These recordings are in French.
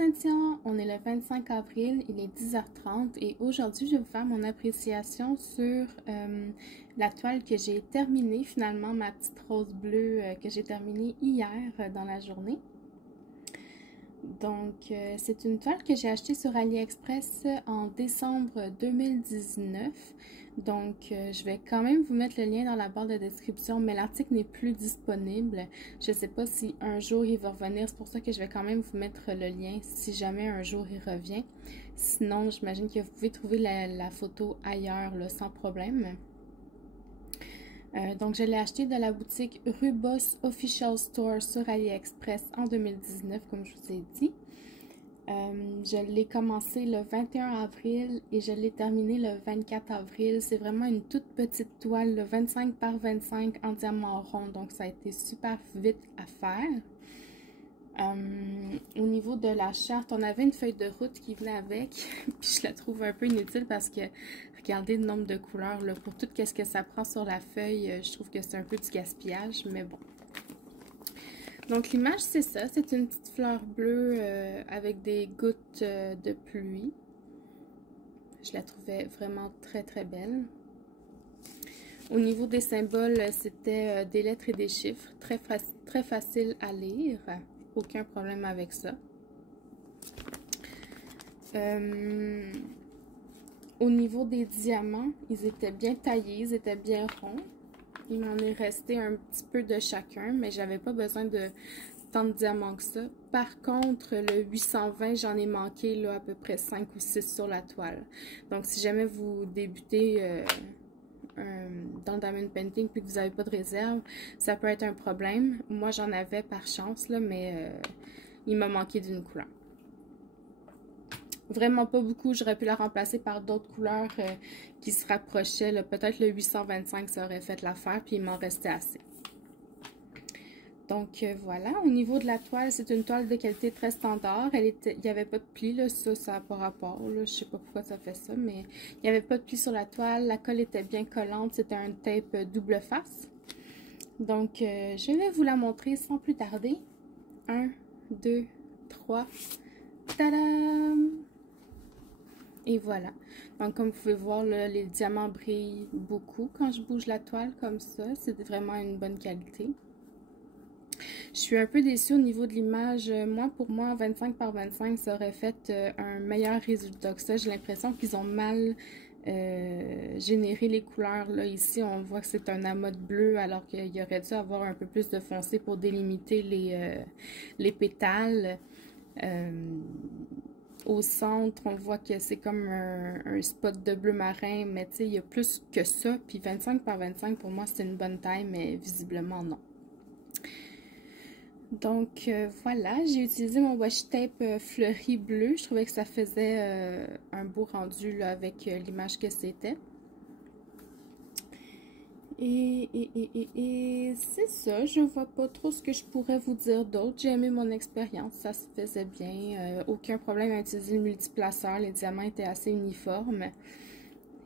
Cynthia, on est le 25 avril, il est 10h30 et aujourd'hui je vais vous faire mon appréciation sur la toile que j'ai terminée, finalement ma petite rose bleue que j'ai terminée hier dans la journée. Donc c'est une toile que j'ai achetée sur AliExpress en décembre 2019. Donc je vais quand même vous mettre le lien dans la barre de description, mais l'article n'est plus disponible. Je ne sais pas si un jour il va revenir, c'est pour ça que je vais quand même vous mettre le lien si jamais un jour il revient. Sinon, j'imagine que vous pouvez trouver la photo ailleurs là, sans problème. Donc je l'ai acheté de la boutique Rubos Official Store sur AliExpress en 2019, comme je vous ai dit. Je l'ai commencé le 21 avril et je l'ai terminé le 24 avril. C'est vraiment une toute petite toile, le 25 par 25 en diamant rond, donc ça a été super vite à faire. Au niveau de la charte, on avait une feuille de route qui venait avec, puis je la trouve un peu inutile parce que regardez le nombre de couleurs, là, pour tout ce que ça prend sur la feuille, je trouve que c'est un peu du gaspillage, mais bon. Donc l'image c'est ça, c'est une petite fleur bleue avec des gouttes de pluie. Je la trouvais vraiment très très belle. Au niveau des symboles, c'était des lettres et des chiffres, très facile à lire. Aucun problème avec ça. Au niveau des diamants, ils étaient bien taillés, ils étaient bien ronds. Il m'en est resté un petit peu de chacun, mais j'avais pas besoin de tant de diamants que ça. Par contre, le 820, j'en ai manqué là, à peu près 5 ou 6 sur la toile. Donc, si jamais vous débutez dans le diamond painting puis que vous n'avez pas de réserve, ça peut être un problème. Moi, j'en avais par chance, là, mais il m'a manqué d'une couleur. Vraiment pas beaucoup, j'aurais pu la remplacer par d'autres couleurs qui se rapprochaient. Peut-être le 825, ça aurait fait l'affaire, puis il m'en restait assez. Donc voilà, au niveau de la toile, c'est une toile de qualité très standard. Il n'y avait pas de pli, là, ça n'a pas rapport. Là, je sais pas pourquoi ça fait ça, mais il n'y avait pas de pli sur la toile. La colle était bien collante, c'était un tape double face. Donc je vais vous la montrer sans plus tarder. 1, 2, 3, tadam! Et voilà. Donc, comme vous pouvez voir, là, les diamants brillent beaucoup quand je bouge la toile comme ça. C'est vraiment une bonne qualité. Je suis un peu déçue au niveau de l'image. Pour moi, 25 par 25, ça aurait fait un meilleur résultat que ça. J'ai l'impression qu'ils ont mal généré les couleurs. Là, ici, on voit que c'est un amas de bleu, alors qu'il aurait dû avoir un peu plus de foncé pour délimiter les pétales. Au centre, on voit que c'est comme un spot de bleu marin, mais tu sais, il y a plus que ça. Puis 25 par 25, pour moi, c'est une bonne taille, mais visiblement, non. Donc, voilà, j'ai utilisé mon washi tape fleuri bleu. Je trouvais que ça faisait un beau rendu là, avec l'image que c'était. Et c'est ça, je vois pas trop ce que je pourrais vous dire d'autre. J'ai aimé mon expérience, ça se faisait bien. Aucun problème à utiliser le multiplaceur, les diamants étaient assez uniformes.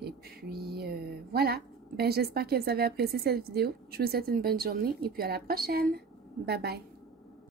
Et puis voilà, ben, j'espère que vous avez apprécié cette vidéo. Je vous souhaite une bonne journée et puis à la prochaine. Bye bye.